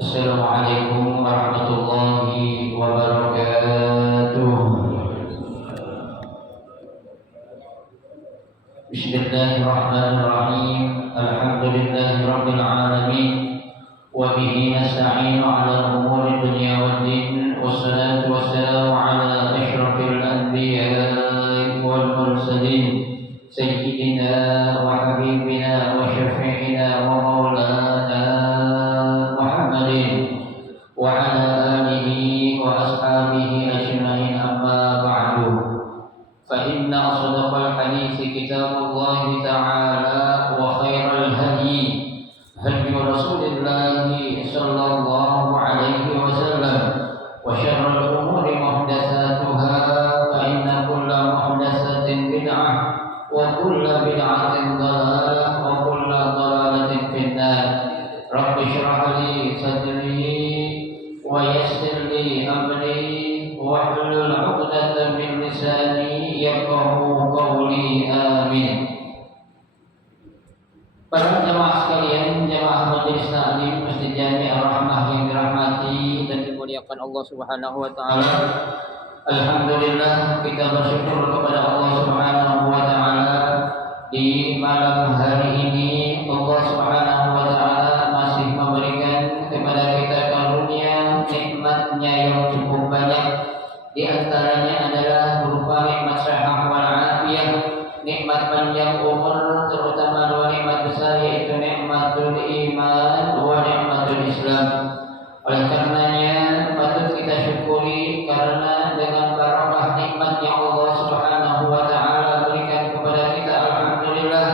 Assalamualaikum warahmatullahi wabarakatuh. Bismillahirrahmanirrahim. Alhamdulillahirabbil alamin. Wa bihi nasta'inu 'ala umuri dunya waddin. Wassalatu wassalamu 'ala asyrafil anbiya'i wal mursalin. Sayyidina wa habibina wa syafi'ina wa maulana وعلى آله وأصحابه أجمعين أما بعد فإن أصدق الحديث كتاب الله تعالى وخير الهدي هدي رسول الله صلى الله عليه وسلم وشر الأمور محدثاتها فإن كل محدثة بدعة وكل بدعة ضلالة وكل ضلالة في النار. رب اشرح لي صدري ويسر لي أمري واحلل عقدة من لساني يفقهوا قولي. آمين. Para jemaah sekalian, jemaah Majelis Ta'lim Masjid Jami Ar-Rahmah yang dirahmati dan dimuliakan Allah Subhanahu wa taala. Alhamdulillah, kita bersyukur kepada Allah Subhanahu wa taala di malam hari ini Allah Subhanahu wa taala masih memberikan kepada kita karunia nikmat-Nya yang cukup banyak. Di antaranya adalah berupa nikmat sehat wal afiyah, nikmat panjang umur, terutama dua nikmat besar yaitu nikmatul iman wa nikmatul Islam. Oleh karenanya patut kita syukuri karena dengan barakah nikmat yang Allah Subhanahu wa taala berikan kepada kita, alhamdulillah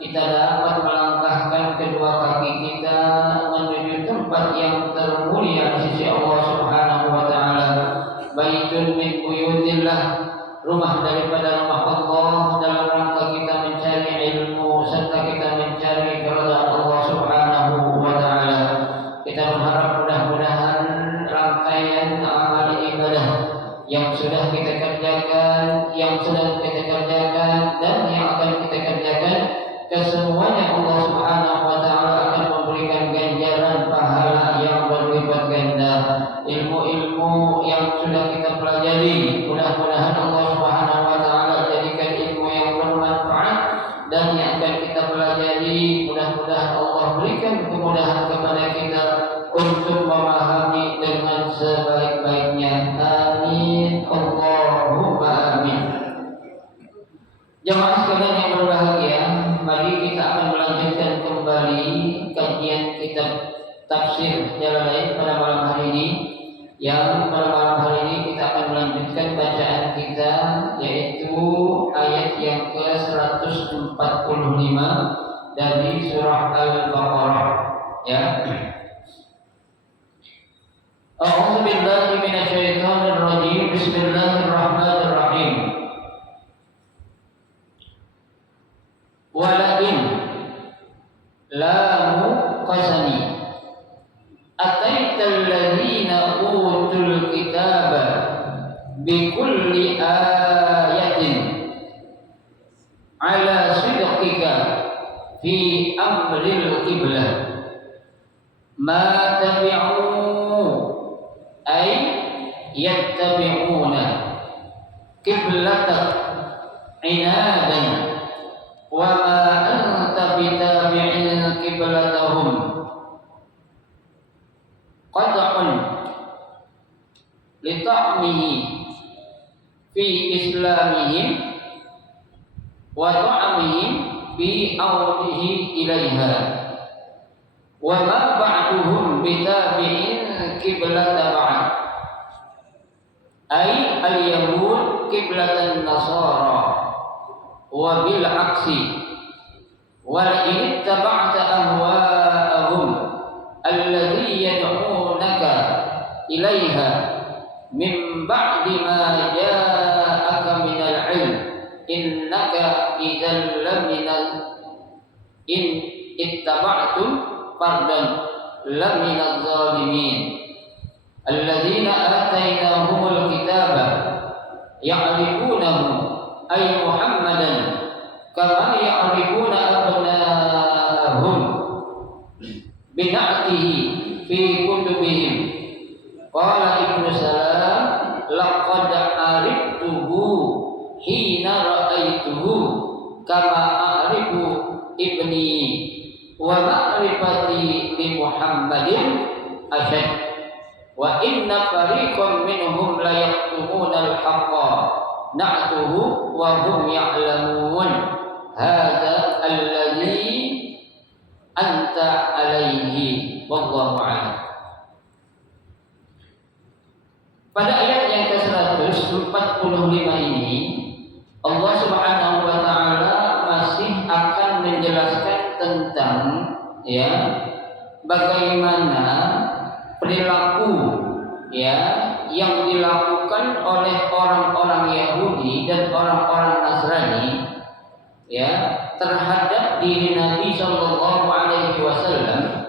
kita dapat melangkahkan kedua kaki kita menuju tempat yang termulia di sisi Allah Subhanahu wa taala. Baitun min buyutillah, rumah daripada rumah Allah dalam rangka kita mencari ilmu serta kita mencari keridhaan Allah Subhanahu wa taala. Kita berharap mudah-mudahan rangkaian amal ibadah yang sudah kita kerjakan, yang sedang kita kerjakan dan yang akan kita kerjakan, kesemuanya Allah Subhanahu wa taala akan memberikan ganjaran pahala yang berlipat ganda. Ilmu-ilmu yang sudah kita pelajari, mudah-mudahan Allah Subhanahu wa taala jadikan ilmu yang bermanfaat, dan yang akan kita pelajari mudah-mudahan Allah berikan kemudahan kepada kita untuk memahami dengan sebaik-baiknya. Amin Allahumma amin. Jemaah sekalian yang berbahagia, mari kita akan melanjutkan kembali kajian kitab tafsir Jalalain pada malam hari ini. Yang pada malam hari ini kita akan melanjutkan bacaan kita, yaitu ayat yang ke-145 dari surah Al-Baqarah. Ya. A'udzu billahi minasyaitonir rajim. Bismillahirrahmanirrahim. Walakin lamu qasami ataital ladzina utul kitaba bikulli ayatin ala sidqika fi amril qiblah ma tabi'u ay yattabi'una qiblatak inadan wa ma anta bitabi'in qiblatahum qad'un li ta'mihi fi islamihim wa ta'amihim fi awdihi ilaiha wa ma ba'duhum bitabi'in qiblata ba'd ay al-yahud qiblatan nasara wa bil aksi wa in ittaba'ta ahwa'ahum alladhi yad'unaka ilaiha min ba'di ma ja'aka minal ilm innaka idzal laminal in ittaba'tum fardan laminaz zalimin alladzina atainahumul kitaba ya'rifunahu ay Muhammadan kama ya'rifuna abna'ahum bina'tihi fi kutubihim. Qala Ibnu Salam laqad ariftuhu hina ra'aituhu kama a'rifu ibni wa ma'rifati li Muhammadin asyad wa inna fariqan minhum la yaktumuna al-haqqa na'tuhu wa hum ya'lamun hadza alladhi anta alaihi wallahu a'lam. Pada ayat yang ke-145 ini Allah Subhanahu wa taala masih akan menjelaskan tentang bagaimana perilaku yang dilakukan oleh orang-orang Yahudi dan orang-orang Nasrani terhadap diri Nabi Shallallahu Alaihi Wasallam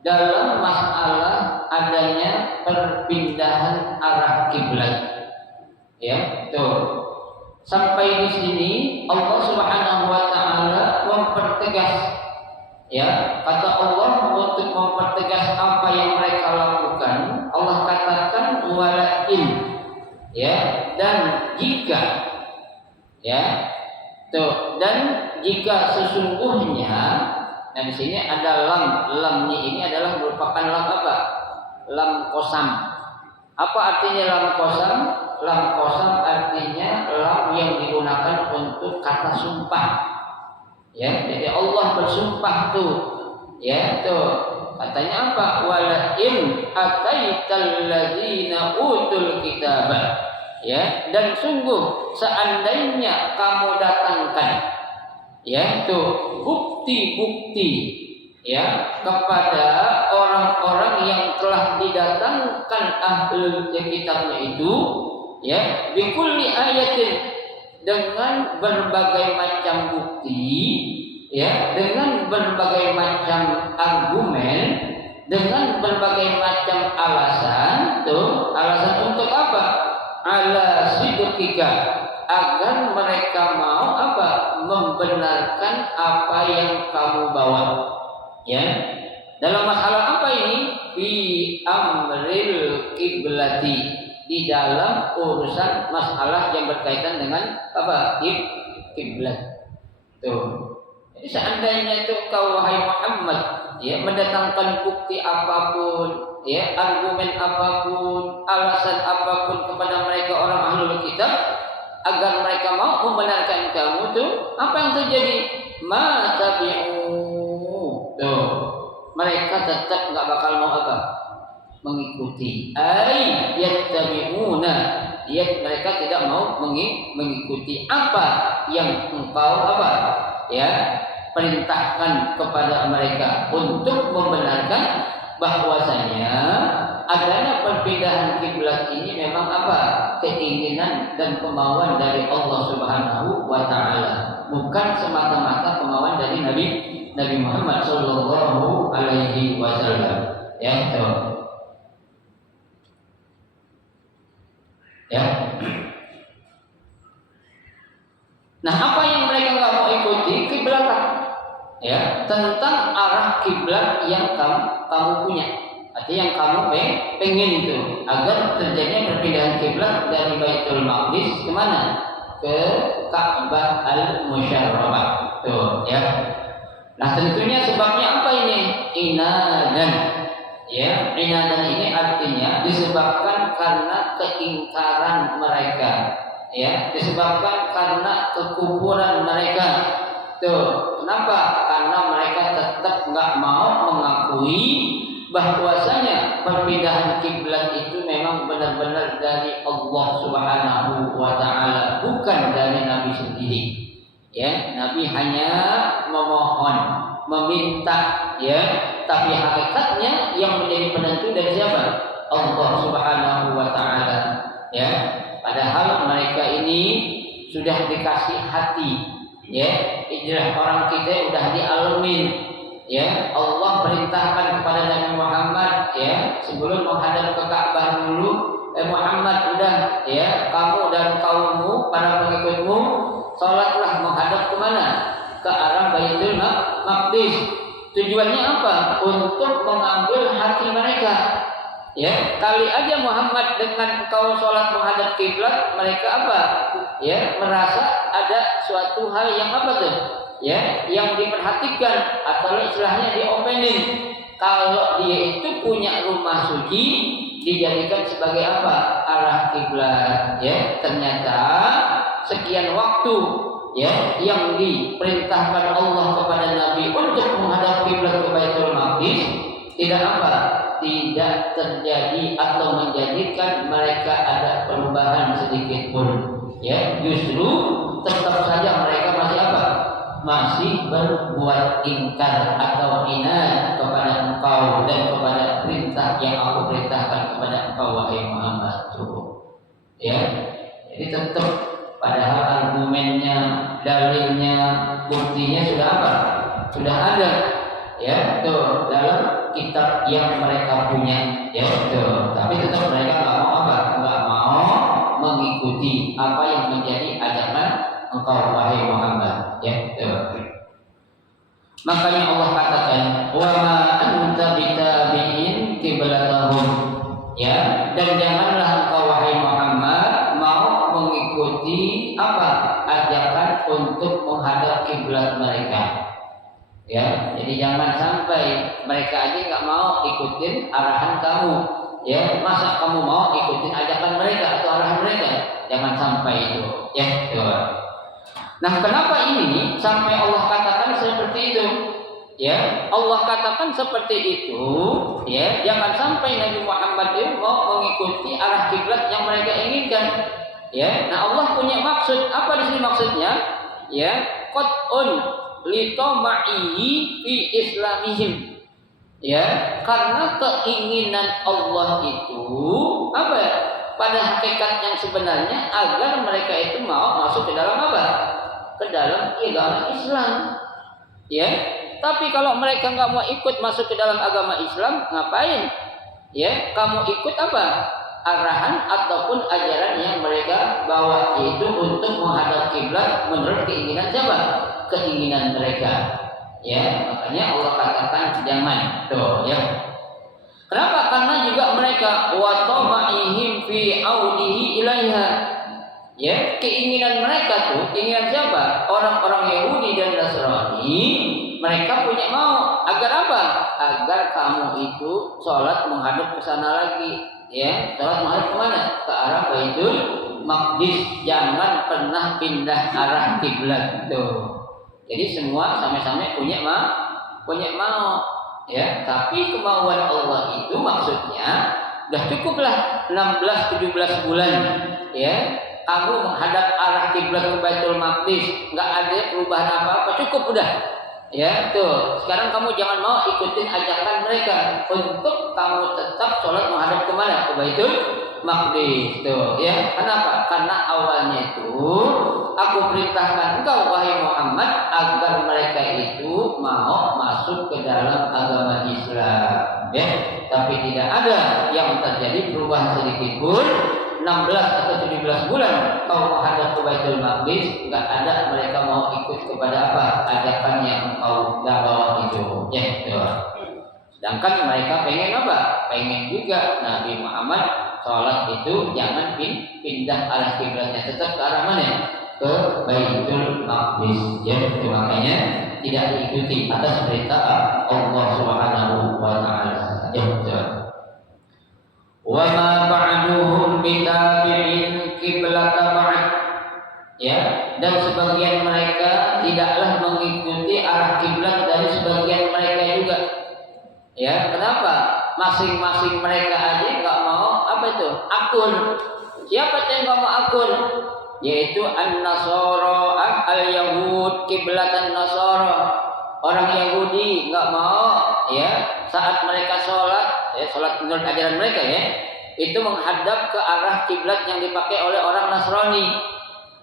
dalam masalah adanya perpindahan arah kiblat. Ya, tuh. Sampai di sini Allah Subhanahu wa taala mempertegas, ya, kata Allah untuk mempertegas apa yang mereka lakukan. Allah katakan walain, ya, dan jika, ya, tuh, dan jika sesungguhnya. Nah, di sini ada lamnya ini adalah merupakan lam apa? Lam qasam. Apa artinya lam qasam? Lam qasam artinya lam yang digunakan untuk kata sumpah. Ya, jadi Allah bersumpah tuh. Ya, tuh. Katanya apa? Wala in ataital ladzina utul kitaba. Ya, dan sungguh seandainya kamu datangkan, ya, tuh, bukti-bukti, ya, kepada orang-orang yang telah didatangkan ahlul kitabnya itu, ya, bikulli ayatin, dengan berbagai macam bukti, ya, dengan berbagai macam argumen, dengan berbagai macam alasan, tuh, alasan untuk apa? Ala sidqika, agar mereka mau apa? Membenarkan apa yang kamu bawa. Ya. Dalam masalah apa ini? Fi amril kiblati, di dalam urusan masalah yang berkaitan dengan apa? Kiblat. Tuh. Jadi seandainya itu kau wahai Muhammad, ya, mendatangkan bukti apapun, ya, argumen apapun, alasan apapun kepada mereka orang ahlul kitab agar mereka mau membenarkan kamu, tuh, apa yang terjadi? Ma tabi'u, tuh, mereka tetap nggak bakal mau apa? Mengikuti. Ai yattabi'una, ya, mereka tidak mau mengikuti apa yang engkau apa? Ya, perintahkan kepada mereka untuk membenarkan bahwasanya adanya perpindahan kiblat ini memang apa? Keinginan dan kemauan dari Allah Subhanahu wa taala, bukan semata-mata kemauan dari Nabi Muhammad sallallahu alaihi wasallam. Ya, tuh. Ya. Nah, apa yang mereka nggak mau ikuti? Kiblatan, ya, tentang arah kiblat yang kamu punya, artinya yang kamu pengen itu, agar terjadinya perpindahan kiblat dari Baitul Maqdis kemana? Ke Ka'bah al-Musyarrafah, tuh, ya. Nah, tentunya sebabnya apa ini? Inadan, ya, inadan ini artinya disebabkan karena keingkaran mereka. Ya, disebabkan karena kekufuran mereka. Tuh, kenapa? Karena mereka tetap nggak mau mengakui bahwasanya perpindahan kiblat itu memang benar-benar dari Allah Subhanahu wa taala, bukan dari Nabi sendiri. Ya, Nabi hanya memohon, meminta, ya, tapi hakikatnya yang menjadi penentu dari siapa? Allah Subhanahu wa taala. Ya. Padahal mereka ini sudah dikasih hati, ya, hijrah orang kita sudah dialamin, ya. Allah perintahkan kepada Nabi Muhammad, ya, sebelum menghadap ke Ka'bah dulu, Muhammad udah, ya, kamu dan kaummu, para pengikutmu, sholatlah menghadap kemana? Ke arah Baitul Maqdis. Tujuannya apa? Untuk mengambil hati mereka. Ya, kali aja Muhammad dengan kau sholat menghadap kiblat, mereka apa? Ya, merasa ada suatu hal yang apa tuh? Ya, yang diperhatikan atau istilahnya diopenin. Kalau dia itu punya rumah suci, dijadikan sebagai apa? Arah kiblat. Ya, ternyata sekian waktu, ya, yang diperintahkan Allah kepada Nabi untuk menghadap kiblat ke Baitul Maqdis tidak apa? Tidak terjadi atau menjadikan mereka ada perubahan sedikit pun, ya, justru tetap saja mereka masih apa? Masih berbuat ingkar atau inat kepada engkau dan kepada perintah yang aku perintahkan kepada engkau wahai Muhammad. Ya, jadi tetap Padahal argumennya, dalilnya, buktinya sudah apa? Sudah ada. Ya, tuh dalam kitab yang mereka punya. Ya, tuh. Tapi tetap mereka nggak mau apa? Nggak mau mengikuti apa yang menjadi ajakan engkau wahai Muhammad. Ya, tuh. Makanya Allah katakan, wa ma anta bitabi'in qiblatahum. Ya, dan janganlah engkau wahai Muhammad mau mengikuti apa? Ajakan untuk menghadap kiblat mereka. Ya, jadi jangan sampai mereka aja nggak mau ikutin arahan kamu. Ya, masa kamu mau ikutin ajakan mereka atau arahan mereka? Jangan sampai itu. Ya, coba. Nah, kenapa ini sampai Allah katakan seperti itu? Ya, Allah katakan seperti itu. Ya, jangan sampai Nabi Muhammad itu mau mengikuti arah kiblat yang mereka inginkan. Ya, nah Allah punya maksud. Apa di sini maksudnya? Ya, qat'un litama'ihi fi islamihim. Ya, karena keinginan Allah itu apa? Pada hakikat yang sebenarnya agar mereka itu mau masuk ke dalam apa? Ke dalam agama Islam. Ya, tapi kalau mereka nggak mau ikut masuk ke dalam agama Islam, ngapain? Ya, kamu ikut apa? Arahan ataupun ajaran yang mereka bawa, yaitu untuk menghadap kiblat menurut keinginan siapa? Keinginan mereka. Ya, makanya Allah katakan jangan. Tuh, ya. Kenapa? Karena juga mereka wa tama'ihim fi audihi ilaiha. Ya, keinginan mereka tuh, keinginan siapa? Orang-orang Yahudi dan Nasrani, mereka punya mau agar apa? Agar kamu itu sholat menghadap ke sana lagi. Ya, sholat menghadap kemana? Ke arah Baitul Maqdis. Jangan pernah pindah arah kiblat tuh. Jadi semua sama-sama punya mau. Ya, tapi kemauan Allah itu maksudnya udah cukuplah 16-17 bulan. Ya, kamu menghadap arah kiblat ke Baitul Maqdis, nggak ada perubahan apa-apa, cukup udah. Ya, tuh. Sekarang kamu jangan mau ikutin ajakan mereka untuk kamu tetap sholat menghadap kemana? Ke Baitul Maqdis. Tuh, ya. Kenapa? Karena awalnya itu aku perintahkan engkau wahai Muhammad agar mereka itu mau masuk ke dalam agama Islam. Ya, tapi tidak ada yang terjadi perubahan sedikit pun. 16 atau 17 bulan kau menghadap ke Baitul Maqdis, enggak ada mereka mau ikut kepada apa? Ajakan yang engkau bawa itu. Ya, sedangkan mereka pengen apa? Pengen juga Nabi Muhammad sholat itu jangan pindah arah kiblatnya, tetap ke arah mana? Ke Baitul Maqdis. Ya, itu makanya tidak diikuti atas perintah Allah Subhanahu wa taala. Ya, wa ma ba'duhum bitabi'in qiblata ba'd. Ya, dan sebagian mereka tidaklah mengikuti arah kiblat dari sebagian mereka juga. Ya, kenapa? Masing-masing mereka aja nggak mau apa itu? Akun. Siapa yang nggak mau akun? Yaitu an-nasara, al-yahud, kiblatan nasara. Orang Yahudi nggak mau, ya, saat mereka sholat, ya, sholat menurut ajaran mereka, ya, itu menghadap ke arah kiblat yang dipakai oleh orang Nasrani.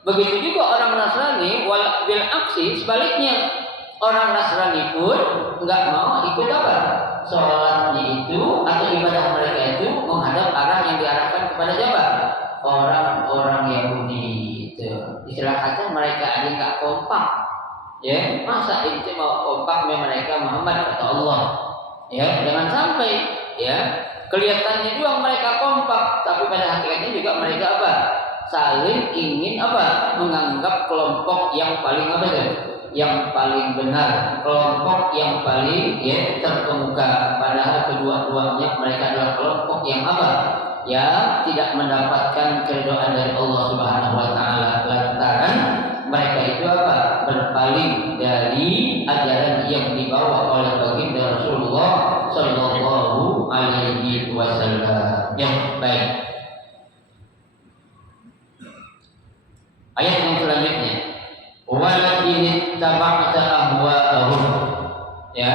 Begitu juga orang Nasrani wal bil aksi sebaliknya, orang Nasrani pun nggak mau ikut apa? Sholatnya itu atau ibadah mereka itu menghadap arah yang diarahkan kepada siapa? Orang-orang Yahudi. Itu istilah kata mereka aja nggak kompak. Ya, masa itu mau kompaknya mereka Muhammad kata Allah. Ya, jangan sampai ya kelihatannya juga mereka kompak, tapi pada hakikatnya juga mereka apa? Saling ingin apa? Menganggap kelompok yang paling apa itu? Yang paling benar, kelompok yang paling ya terkemuka. Padahal kedua-duanya mereka adalah kelompok yang apa? Ya, tidak mendapatkan keridhaan dari Allah Subhanahu wa taala lantaran mereka itu apa? Berpaling dari ajaran yang dibawa oleh baginda Rasulullah sallallahu alaihi wasallam. Ya, baik. Ayat yang selanjutnya, walakin tabaqta ahwa'ahum. Ya,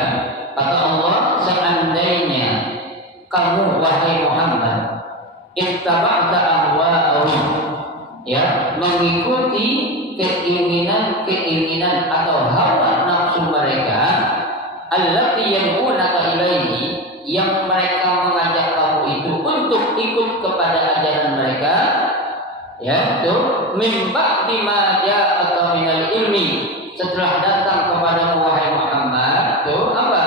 kata Allah, seandainya kamu wahai Muhammad ittaba'ta ahwa'ahum, ya, mengikuti keinginan atau hawa nafsu mereka, allati yad'unaka ilaihi, yang mereka mengajak kamu itu untuk ikut kepada ajaran mereka, ya, tuh mimba bima ja'aka minal ilmi, setelah datang kepada wahai Muhammad, tuh apa?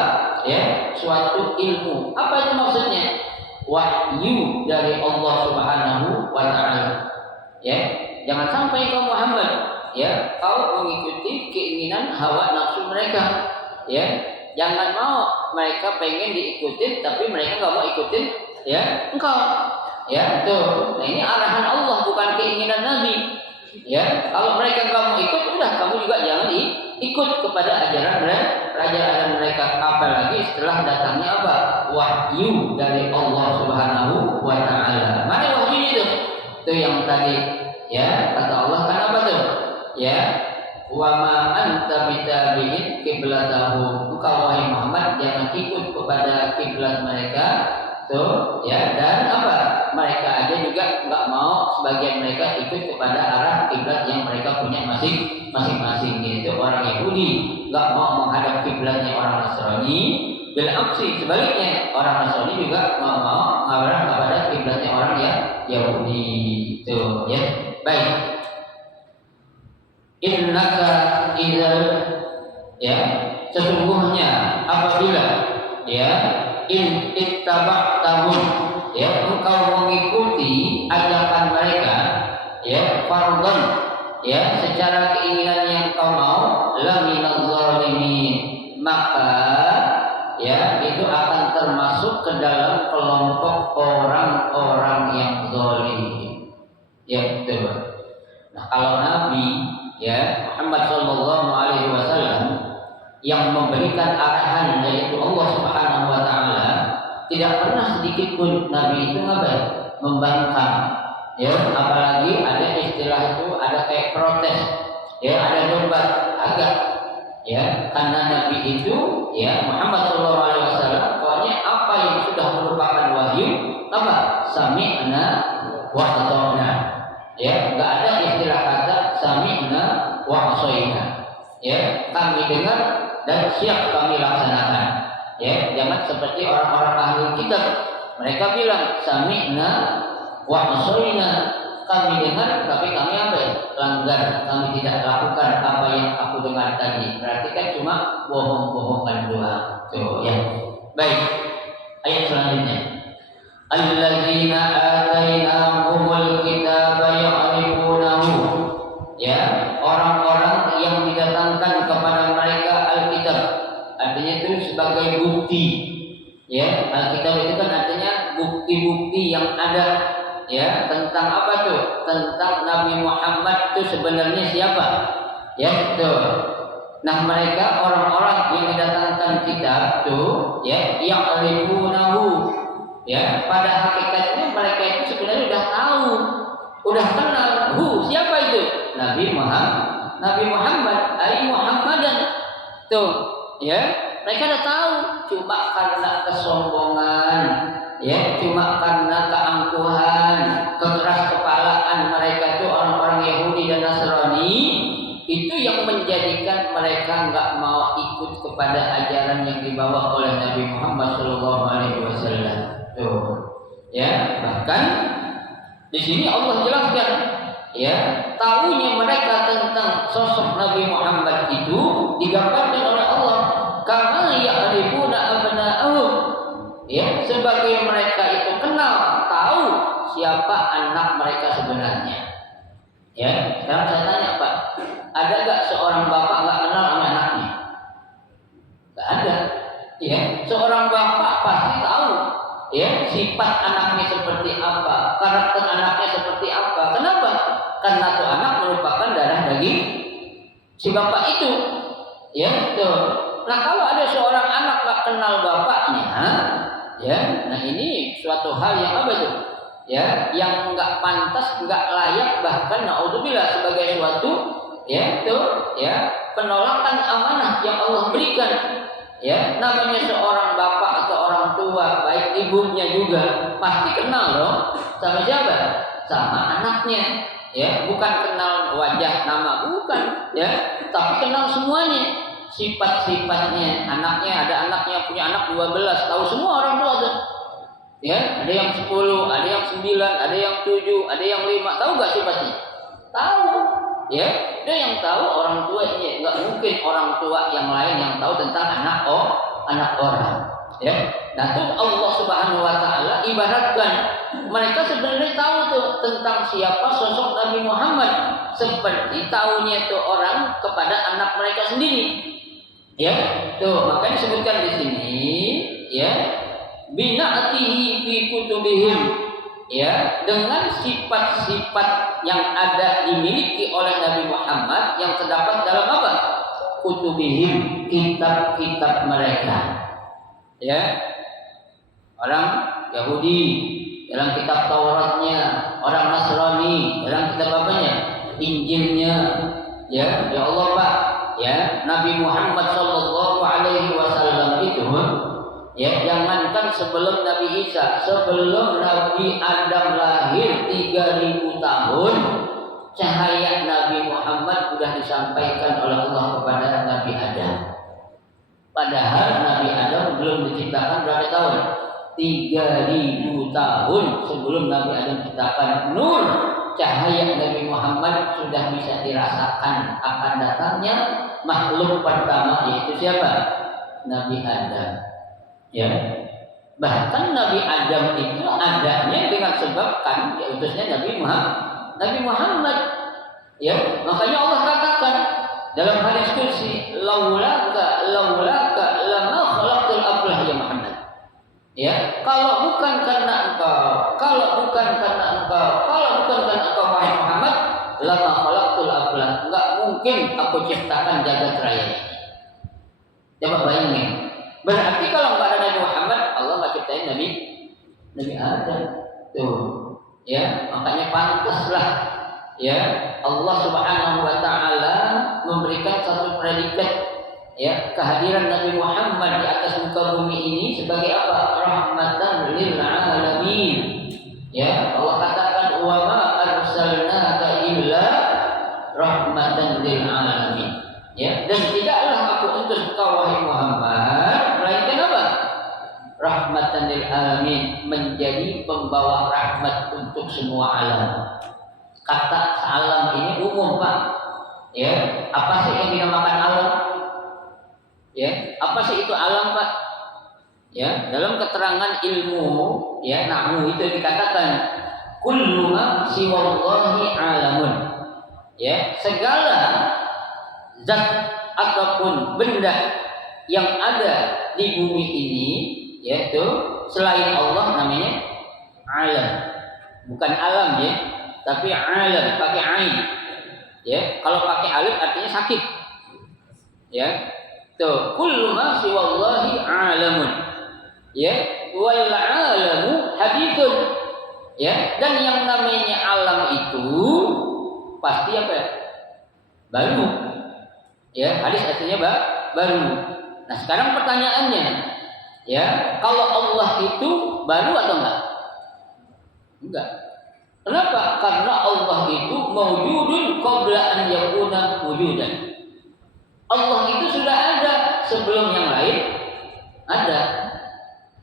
Ya, suatu ilmu. Apa itu maksudnya? Wahyu dari Allah Subhanahu wa taala. Ya, jangan sampai kau Muhammad, ya, kau mengikuti keinginan hawa nafsu mereka. Ya, jangan mau mereka pengen diikutin tapi mereka nggak mau ikutin, ya, engkau. Ya, tuh. Nah, ini arahan Allah, bukan keinginan Nabi. Ya, kalau mereka nggak mau ikut, udah kamu juga jangan ikut kepada ajaran mereka. Apalagi setelah datangnya apa? Wahyu dari Allah Subhanahu wa taala. Mana wahyu itu? Itu yang tadi, ya, kata Allah kan apa tuh? Ya, wa ma anta bitabi'in qiblatahu. Engkau wahai Muhammad jangan ikut kepada kiblat mereka. Tuh, ya, dan apa? Mereka aja juga nggak mau sebagian mereka ikut kepada arah kiblat yang mereka punya masing-masing, yaitu orang Yahudi nggak mau menghadap kiblatnya orang Nasrani. Bil'aksi, sebaliknya orang Nasrani juga nggak mau mengarah kepada kiblatnya orang Yahudi. Itu, ya. Baik. Innaka idzal, ya, sesungguhnya apabila, ya, in ittaba'tahum, ya, engkau mengikuti ajakan mereka, ya, fardhan, ya, secara keinginan yang kau mau, laminadz zalimin, maka, ya, itu akan termasuk ke dalam kelompok orang-orang yang zalim. Ya, betul. Nah, kalau Nabi, ya, Muhammad sallallahu alaihi wasallam yang memberikan arahan yaitu Allah Subhanahu wa taala, tidak pernah sedikit pun Nabi itu membangkang, ya, apalagi ada istilah itu, ada kayak protes, ya, ada debat agak, ya, karena Nabi itu, ya, Muhammad sallallahu alaihi wasallam, pokoknya apa yang sudah merupakan wahyu, apa? Sami'na wa ata'na. Ya, enggak ada istilah kata sami'na wa asaina. Ya, kami dengar dan siap kami laksanakan. Ya, jangan seperti orang-orang ahli kitab. Mereka bilang sami'na wa asaina, kami dengar tapi kami apa? Langgar, kami tidak lakukan apa yang aku dengar tadi. Berarti kan cuma bohong-bohongan doang. Tuh, ya. Baik. Ayat selanjutnya. Alladzina atainahumul kitaba ya'rifunahu. Ya, orang-orang yang didatangkan kepada mereka Alkitab. Artinya itu sebagai bukti. Ya, Alkitab itu kan artinya bukti-bukti yang ada, ya, tentang apa tuh? Tentang Nabi Muhammad itu sebenarnya siapa? Ya, itu. Nah, mereka orang-orang yang didatangkan kitab tuh, ya, ya'rifunahu. Ya, pada hakikatnya mereka itu sebenarnya sudah tahu, sudah kenal. Siapa itu? Nabi Muhammad, ai Muhammadan. Tuh, ya, mereka sudah tahu, cuma karena kesombongan, ya, cuma karena keangkuhan, kekeras kepalaan mereka itu orang-orang Yahudi dan Nasrani, itu yang menjadikan mereka nggak mau ikut kepada ajaran yang dibawa oleh Nabi Muhammad SAW. Tuh, ya, bahkan di sini Allah jelaskan, ya, tahunya mereka tentang sosok Nabi Muhammad itu digambarkan oleh Allah kama ya'rifuna abna'ahum, ya, sebagai mereka itu kenal, tahu siapa anak mereka sebenarnya. Ya, sekarang saya tanya, Pak, ada gak seorang bapak nggak kenal sama anaknya? Gak ada. Ya, seorang bapak pasti tahu, ya, sifat anaknya seperti apa, karakter anaknya seperti apa. Kenapa? Karena tuh anak merupakan darah daging si bapak itu. Ya, tuh. Nah, kalau ada seorang anak nggak kenal bapaknya, ya, nah ini suatu hal yang apa tuh? Ya, yang nggak pantas, nggak layak, bahkan naudzubillah sebagai suatu, ya, tuh, ya, penolakan amanah yang Allah berikan. Ya, namanya seorang bapak atau orang tua, baik ibunya juga pasti kenal dong sama siapa? Sama anaknya. Ya, bukan kenal wajah, nama, bukan, ya, tapi kenal semuanya, sifat-sifatnya. Anaknya, ada anaknya punya anak 12, tahu semua orang tua tuh. Ya, ada yang 10, ada yang 9, ada yang 7, ada yang 5, tahu gak sifatnya? Tahu. Ya, dia yang tahu orang tuanya. Enggak mungkin orang tua yang lain yang tahu tentang anak orang. Ya. Nah, itu Allah Subhanahu wa taala ibaratkan mereka sebenarnya tahu tuh tentang siapa sosok Nabi Muhammad seperti tahunya itu orang kepada anak mereka sendiri. Ya. Tuh, makanya disebutkan di sini, ya, bina'atihi fi kutubihim, ya, dengan sifat-sifat yang ada dimiliki oleh Nabi Muhammad yang terdapat dalam apa? Kutubihim, kitab-kitab mereka. Ya, orang Yahudi dalam kitab Tauratnya, orang Nasrani dalam kitab apanya? Injilnya. Ya, ya Allah Pak, ya, Nabi Muhammad sallallahu alaihi wasallam itu, ya, jangankan sebelum Nabi Isa, sebelum Nabi Adam lahir 3000 tahun, cahaya Nabi Muhammad sudah disampaikan oleh Allah kepada Nabi Adam. Padahal Nabi Adam belum diciptakan berapa tahun? 3000 tahun sebelum Nabi Adam diciptakan. Nur cahaya Nabi Muhammad sudah bisa dirasakan akan datangnya makhluk pertama, yaitu siapa? Nabi Adam. Ya, bahkan Nabi Adam itu adanya dengan sebab kan diutusnya Nabi Muhammad. Ya, makanya Allah katakan dalam hadis kursi, laulaka lama khalaqtul aflah ya Muhammad. Ya, kalau bukan karena engkau wahai Muhammad, lama khalaqtul aflah, enggak mungkin aku ciptakan jagat raya ini. Coba bayangin. Berarti kalau enggak ada Nabi Muhammad, Allah enggak ciptain Nabi Adam. Tuh. Ya, makanya pantaslah, ya, Allah Subhanahu wa taala memberikan satu predikat, ya, kehadiran Nabi Muhammad di atas muka bumi ini sebagai apa? Rahmatan lil alamin. Ya, Allah katakan wa ma arsalnaka illa rahmatan lil alamin. Ya, dan tidaklah aku utus engkau wahai Muhammad melainkan apa? Rahmatan lil alamin, menjadi pembawa rahmat untuk semua alam. Kata alam ini umum, Pak. Ya, apa sih yang dinamakan alam? Ya, apa sih itu alam, Pak? Ya, dalam keterangan ilmu, ya, nahwu itu dikatakan kullu ma siwallahi alamun. Ya, segala zat ataupun benda yang ada di bumi ini, yaitu selain Allah, namanya alam. Bukan alam, ya, tapi alam pakai ain. Ya, kalau pakai alif artinya sakit. Ya. Tuh, kullu ma siwallahi alamun. Ya, wal alamu hadithun. Ya, dan yang namanya alam itu pasti apa? Baru. Ya, hadis artinya baru. Nah, sekarang pertanyaannya, ya, kalau Allah itu baru atau enggak? Enggak. Kenapa? Karena Allah itu mawjudun qabla an yakuna wujudan. Allah itu sudah ada sebelum yang lain ada.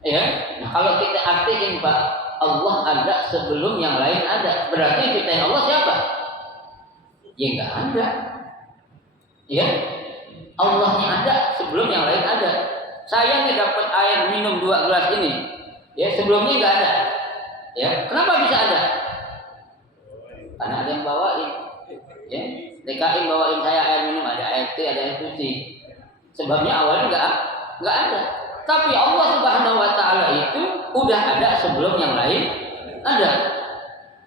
Ya. Nah, kalau kita artiin, Pak, Allah ada sebelum yang lain ada. Berarti kita yang Allah siapa? Ya enggak ada. Ya. Allahnya ada sebelum yang lain ada. Saya nih dapat air minum 2 gelas ini. Ya, sebelumnya enggak ada. Ya, kenapa bisa ada? Karena ada yang bawain. Ya, DKI bawain saya air minum, ada air teh, ada air putih. Sebabnya awalnya enggak ada. Tapi Allah Subhanahu wa taala itu udah ada sebelum yang lain ada.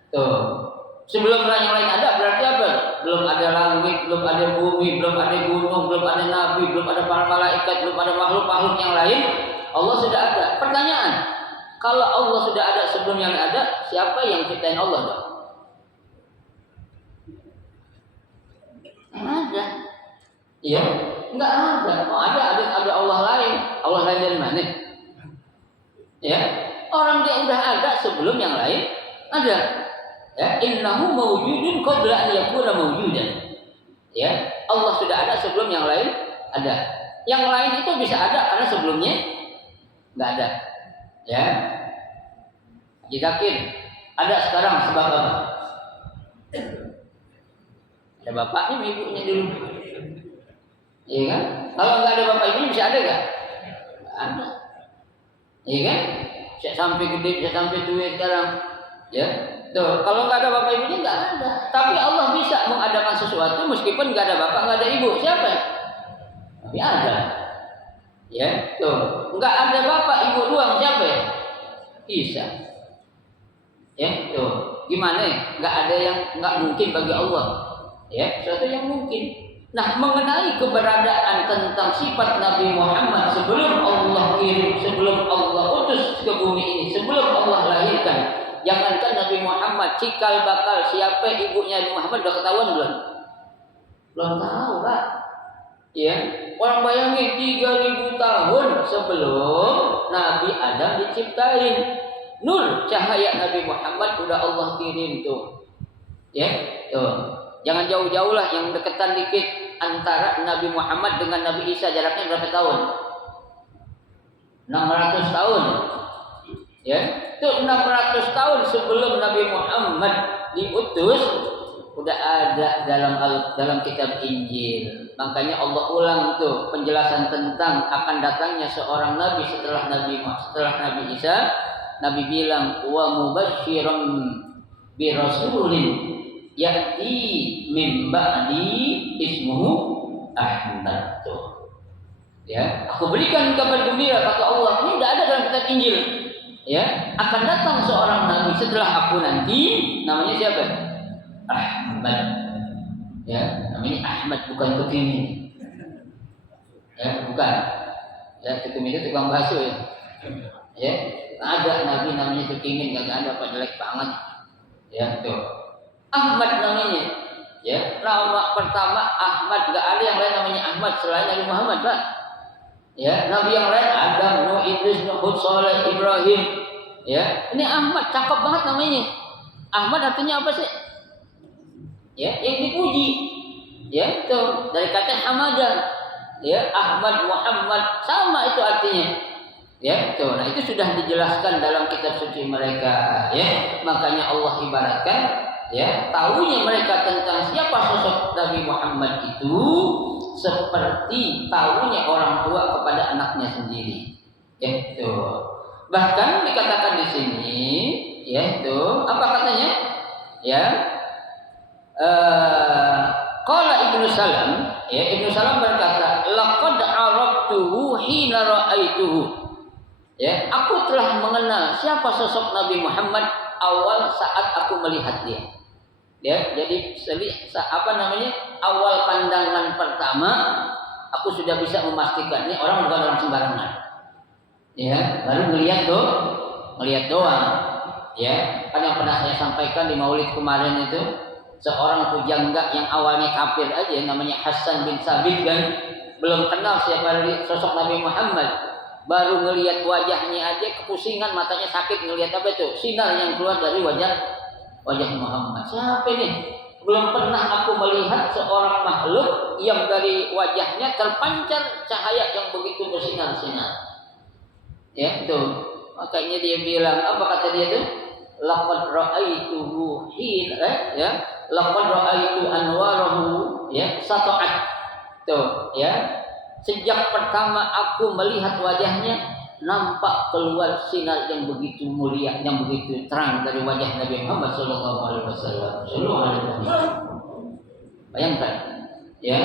Tuh. Sebelum yang lain ada berarti apa? Belum ada langit, belum ada bumi, belum ada gunung, belum ada nabi, belum ada para malaikat, belum ada makhluk-makhluk yang lain. Allah sudah ada. Pertanyaan, kalau Allah sudah ada sebelum yang ada, siapa yang ciptain Allah dong? Ada. Iya, enggak ada. Oh, ada Allah lain. Allah lain dari mana? Ya, orang dia udah ada sebelum yang lain ada. Ya, innahu mawjudun qabla an yakuna mawjudan. Ya, Allah sudah ada sebelum yang lain ada. Yang lain itu bisa ada karena sebelumnya enggak ada. Ya. Yakin ada sekarang sebab apa? Ada bapaknya sama ibunya dulu. Iya kan? Kalau enggak ada bapak ibunya bisa ada enggak? Enggak ada. Iya kan? Bisa sampai gede, bisa sampai tua sekarang. Ya. Tuh, kalau enggak ada bapak ibunya enggak ada. Tapi Allah bisa mengadakan sesuatu meskipun enggak ada bapak, enggak ada ibu. Siapa? Tapi ada. Ya, tuh. Enggak ada bapak, ibu doang, siapa? Bisa. Ya, tuh. Gimana? Enggak ada yang enggak mungkin bagi Allah. Ya, sesuatu yang mungkin. Nah, mengenai keberadaan tentang sifat Nabi Muhammad sebelum Allah kirim, sebelum Allah utus ke bumi ini, sebelum Allah lahirkan, jangankan Nabi Muhammad, cikal bakal siapa ibunya Nabi Muhammad udah ketahuan belum? Belum tahu, Pak. Ya, orang bayangin 3000 tahun sebelum Nabi Adam diciptain, nur cahaya Nabi Muhammad udah Allah kirim tuh. Ya, tuh. Jangan jauh-jauh lah, yang deketan dikit antara Nabi Muhammad dengan Nabi Isa jaraknya berapa tahun? 600 tahun. Ya, itu 600 tahun sebelum Nabi Muhammad diutus udah ada dalam kitab Injil. Makanya Allah ulang tuh penjelasan tentang akan datangnya seorang nabi setelah Nabi Isa. Nabi bilang wa mubasysyiran bi rasulin ya'ti min ba'di ismuhu Ahmad. Tuh. Ya, aku berikan kabar gembira kata Allah. Ini tidak ada dalam kitab Injil. Ya, akan datang seorang nabi setelah aku nanti, namanya siapa? Ahmad. Ya, namanya Ahmad, bukan Tukimin. Ya, bukan. Ya, Tukimin itu tukang bakso ya. Ya, ada nabi namanya Tukimin, enggak ada, Pak, jelek banget. Ya, tuh. Ahmad namanya, ya, nama pertama Ahmad, gak ada yang lain namanya Ahmad selain Nabi Muhammad, Pak. Ya, Nabi yang lain Adam, Nuh, Idris, Nuh, Hud, Saleh, Ibrahim. Ya, ini Ahmad, cakep banget namanya. Ahmad artinya apa sih? Ya, yang dipuji. Ya, itu dari kata hamadah. Ya, Ahmad, Muhammad, sama itu artinya. Ya, itu. Nah, itu sudah dijelaskan dalam kitab suci mereka. Ya, makanya Allah ibaratkan. Ya, tahunya mereka tentang siapa sosok Nabi Muhammad itu seperti tahunya orang tua kepada anaknya sendiri. Ya, itu. Bahkan dikatakan di sini, ya, itu apa katanya? Ya, qala Ibnu Salam, ya, Ibnu Salam berkata, laqad araftuhu hina ra'aituhu. Ya, aku telah mengenal siapa sosok Nabi Muhammad awal saat aku melihat dia. Ya, jadi awal pandangan pertama aku sudah bisa memastikan ini orang bukan orang sembarangan. Ya, baru ngelihat doang. Ya, kan yang pernah saya sampaikan di Maulid kemarin itu seorang pujangga yang awalnya kafir aja namanya Hasan bin Sabit kan, belum kenal siapa sosok Nabi Muhammad. Baru ngelihat wajahnya aja kepusingan, matanya sakit ngelihat apa itu? Sinar yang keluar dari wajah Muhammad. Siapa ini? Belum pernah aku melihat seorang makhluk yang dari wajahnya terpancar cahaya yang begitu bersinar-sinar. Ya, itu. Makanya dia bilang, apa kata dia itu? Laqad ra'aituhu laqad ra'aitu anwarahu, ya, sata'at. Tuh, ya. Sejak pertama aku melihat wajahnya, nampak keluar sinar yang begitu mulia, yang begitu terang dari wajah Nabi Muhammad SAW. Bayangkan, ya,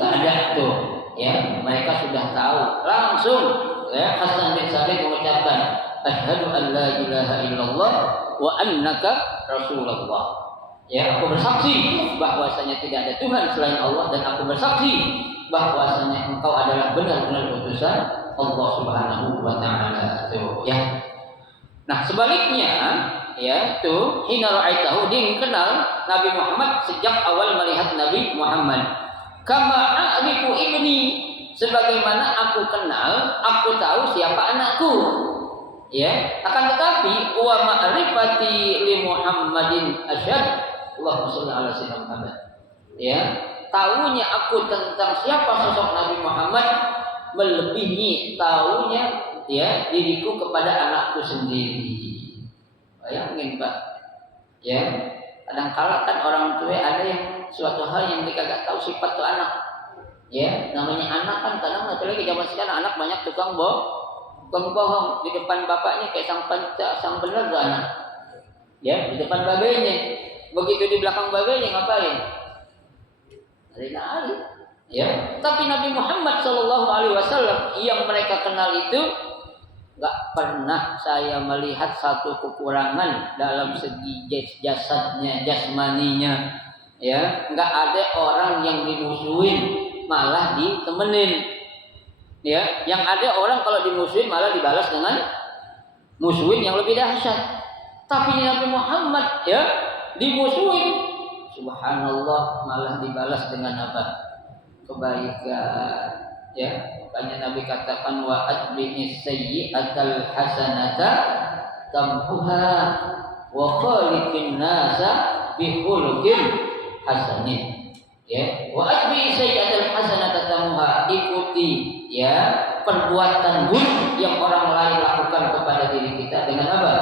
tak ada tuh, ya, mereka sudah tahu langsung. Ya, Hasan bin Sabit mengucapkan, asyhadu an la ilaha illallah wa annaka rasulullah. Ya, aku bersaksi bahwasanya tidak ada Tuhan selain Allah, dan aku bersaksi bahwasanya engkau adalah benar-benar utusan Allah Subhanahu wa taala. Tuh, ya. Nah, sebaliknya, ya, tuh hina ra'aitahu, dia kenal Nabi Muhammad sejak awal melihat Nabi Muhammad. Kama a'rifu ibni, sebagaimana aku kenal, aku tahu siapa anakku. Ya, akan tetapi wa ma'rifati li Muhammadin asyad. Allahumma shalli ala sayyidina Muhammad. Ya, tahunya aku tentang siapa sosok Nabi Muhammad melebihi tahunya ya diriku kepada anakku sendiri. Bayangin Pak. Ya, kadang-kala kan orang tua ada yang suatu hal yang mereka gak tahu sifat tuh anak. Ya, namanya anak kan kadang apalagi zaman sekarang anak banyak tukang bohong di depan bapaknya kayak sang bener tuh anak. Ya, di depan babenya. Begitu di belakang babenya ngapain? Alina. Ya, tapi Nabi Muhammad Shallallahu Alaihi Wasallam yang mereka kenal itu nggak pernah saya melihat satu kekurangan dalam segi jasadnya, jasmaninya. Ya, nggak ada orang yang dimusuhin malah ditemenin. Ya, yang ada orang kalau dimusuhin malah dibalas dengan musuhin yang lebih dahsyat. Tapi Nabi Muhammad ya dimusuhin, subhanallah malah dibalas dengan apa? Kebaikan. Ya, makanya Nabi katakan wa atbi'is sayyi'atal hasanata tamhuha wa khaliqin nasa bi khuluqin hasanin. Ya, wa atbi'is sayyi'atal hasanata tamhuha, ikuti ya perbuatan buruk yang orang lain lakukan kepada diri kita dengan apa?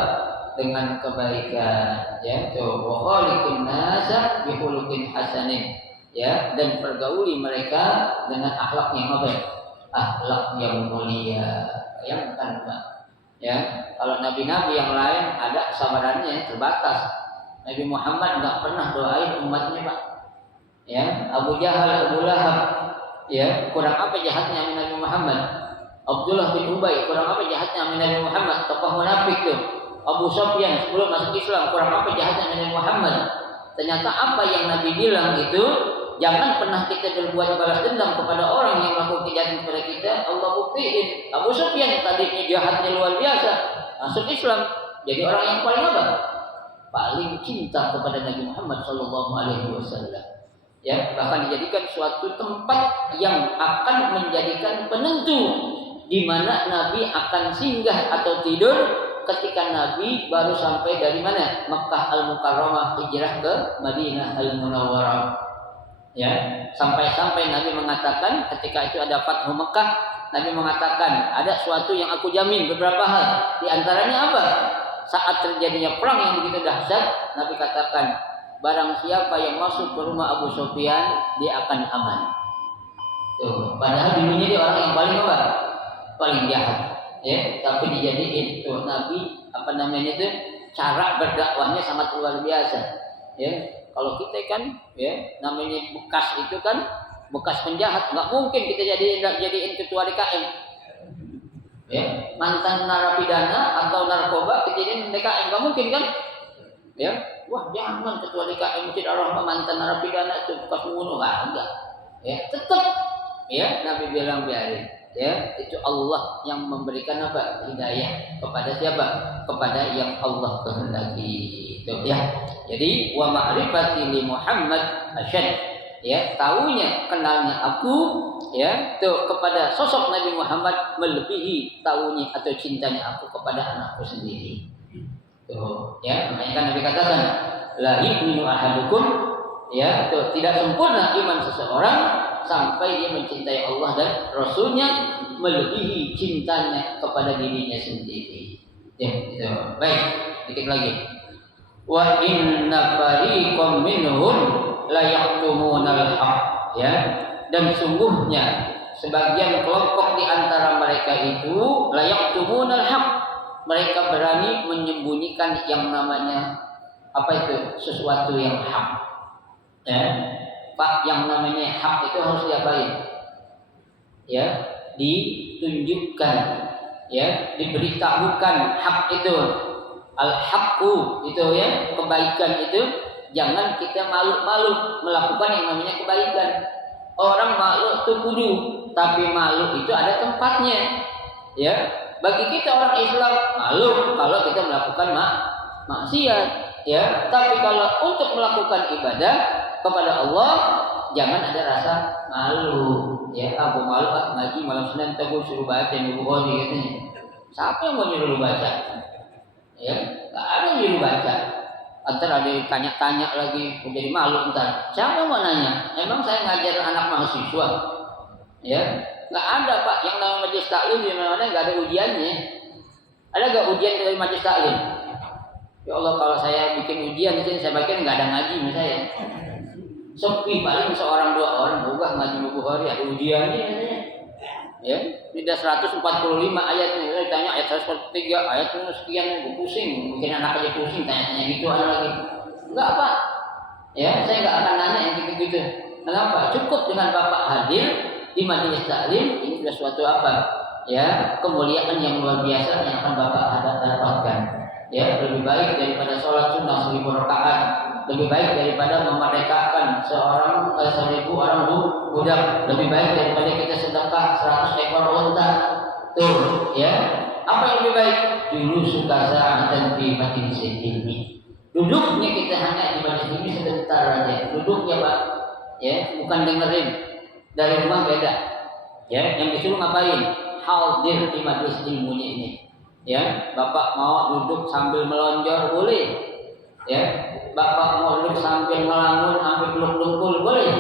Dengan kebaikan. Ya, wa khaliqin nasa bi khuluqin hasanin. Ya, dan pergauli mereka dengan akhlak yang apa? Akhlak yang mulia. Bayangkan Pak. Ya, kalau nabi-nabi yang lain ada kesabarannya terbatas. Nabi Muhammad enggak pernah doain umatnya Pak. Ya, Abu Jahal, Abu Lahab, ya, kurang apa jahatnya Nabi Muhammad? Abdullah bin Ubay, kurang apa jahatnya Nabi Muhammad? Tokoh munafik tuh. Abu Sufyan sebelum masuk Islam, kurang apa jahatnya Nabi Muhammad? Ternyata apa yang Nabi bilang itu, jangan pernah kita berbuat balas dendam kepada orang yang melakukan kejahatan kepada kita. Allah buktiin. Abu Sufyan tadinya jahatnya luar biasa, masuk Islam jadi orang yang paling apa? Paling cinta kepada Nabi Muhammad Sallallahu Alaihi Wasallam. Ya, bahkan dijadikan suatu tempat yang akan menjadikan penentu di mana Nabi akan singgah atau tidur ketika Nabi baru sampai dari mana? Makkah Al-Mukarramah hijrah ke Madinah Al-Munawwarah. Ya, sampai-sampai Nabi mengatakan ketika itu ada Fathu Mekah, Nabi mengatakan ada suatu yang aku jamin beberapa hal. Di antaranya apa? Saat terjadinya perang yang begitu dahsyat, Nabi katakan, barang siapa yang masuk ke rumah Abu Sufyan, dia akan aman. Tuh, padahal dulunya dia orang yang paling apa? Paling jahat. Ya, tapi dijadiin tuh Nabi apa namanya itu cara berdakwahnya sangat luar biasa. Ya, kalau kita kan ya namanya bekas itu kan bekas penjahat, nggak mungkin kita jadiin ketua DKM. Ya, mantan narapidana atau narkoba kita jadiin DKM, nggak mungkin kan? Ya, wah jangan ketua DKM Masjid Ar-Rahmah mantan narapidana itu bekas pembunuh, enggak. Ya, tetap ya Nabi bilang biarin. Ya, itu Allah yang memberikan apa? Hidayah kepada siapa? Kepada yang Allah kehendaki. Itu ya. Jadi wa ma'rifati li Muhammad asyad. Ya, tahunya kenalnya aku ya tuh kepada sosok Nabi Muhammad melebihi tahunya atau cintanya aku kepada anakku sendiri. Tuh, ya, makanya kan Nabi katakan la yu'minu ahadukum ya, tuh tidak sempurna iman seseorang sampai dia mencintai Allah dan Rasulnya melebihi cintanya kepada dirinya sendiri. Ya, gitu. Baik, dikit lagi. Wa inna fariqam minhum la yaktumunal haq. Ya, dan sungguhnya sebagian kelompok di antara mereka itu la yaktumunal haq. Mereka berani menyembunyikan yang namanya apa itu? Sesuatu yang hak. Ya. Pak, yang namanya hak itu harus diapain? Ya, ditunjukkan, ya, diberitahukan hak itu. Al-haqqu itu ya, kebaikan itu jangan kita malu-malu melakukan yang namanya kebaikan. Orang malu itu kudu, tapi malu itu ada tempatnya. Ya, bagi kita orang Islam malu kalau kita melakukan maksiat, ya. Tapi kalau untuk melakukan ibadah kepada Allah jangan ada rasa malu. Ya, aku malu ngaji malam Senin aku suruh baca Bukhari katanya. Siapa yang mau nyuruh lu baca? Ya, nggak ada yang nyuruh baca. Ntar ada yang tanya-tanya lagi, jadi malu ntar. Siapa yang mau nanya? Emang saya ngajar anak mahasiswa? Ya, nggak ada Pak. Yang namanya majelis taklim di mana-mana nggak ada ujiannya. Ada nggak ujian dari majelis taklim? Ya Allah, kalau saya bikin ujian di sini saya bikin nggak ada ngaji sama saya. Sepi paling seorang dua orang buka ngaji Bukhari ada ujiannya. Ya, tidak 145 ayatnya. Saya tanya ayat 143 ayatnya sekian, gue pusing. Mungkin anak aja pusing tanya-tanya gitu ada lagi. Enggak apa? Ya, saya nggak akan nanya yang gitu-gitu. Kenapa? Cukup dengan Bapak hadir di majelis taklim ini sudah suatu apa? Ya, kemuliaan yang luar biasa yang akan Bapak dapatkan. Ya, lebih baik daripada sholat sunnah 1000 rakaat, lebih baik daripada memerdekakan 1000 orang budak, lebih baik daripada kita sedekah 100 ekor unta. Tuh, ya. Apa yang lebih baik? Dulu suka dan di majelis ilmi. Duduknya kita hanya di majelis ini sebentar aja. Duduknya Pak, ya, bukan dengerin. Dari rumah beda. Ya, yang disuruh ngapain? Hadir di majelis ilmunya ini. Ya, Bapak mau duduk sambil melonjor boleh. Ya, Bapak mau duduk sambil ngelamun, ambil peluk-peluk boleh.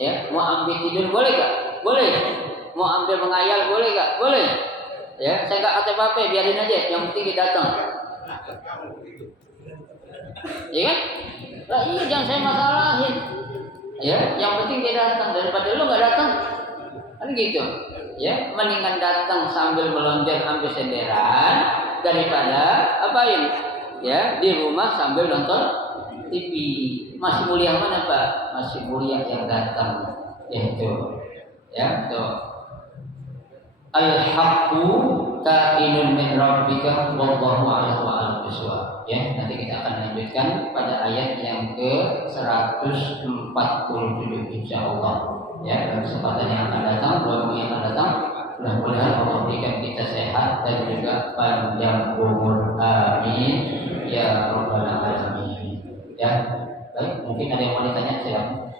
Ya, mau ambil tidur boleh gak? Boleh. Mau ambil mengayal boleh gak? Boleh. Ya, saya nggak kata apa-apa, biarin aja. Yang penting dia datang. Ya kan? Lah iya, jangan saya masalahin. Ya, yang penting dia datang daripada lu nggak datang. Kan gitu. Ya, mendingan datang sambil melonjak ambil senderan daripada apain? Ya, di rumah sambil nonton TV. Masih mulia mana Pak? Masih mulia yang datang. Itu. Ya, tuh. Al-haqqu ka'inun min rabbika wallahu a'lam bishawab. Ya, nanti kita akan lanjutkan pada ayat yang ke-147 insyaallah. Ya, dalam kesempatan yang akan datang, bulan yang akan datang, mudah-mudahan Allah berikan kita sehat dan juga panjang umur. Amin ya rabbal alamin. Ya, baik, mungkin ada yang mau ditanya silakan.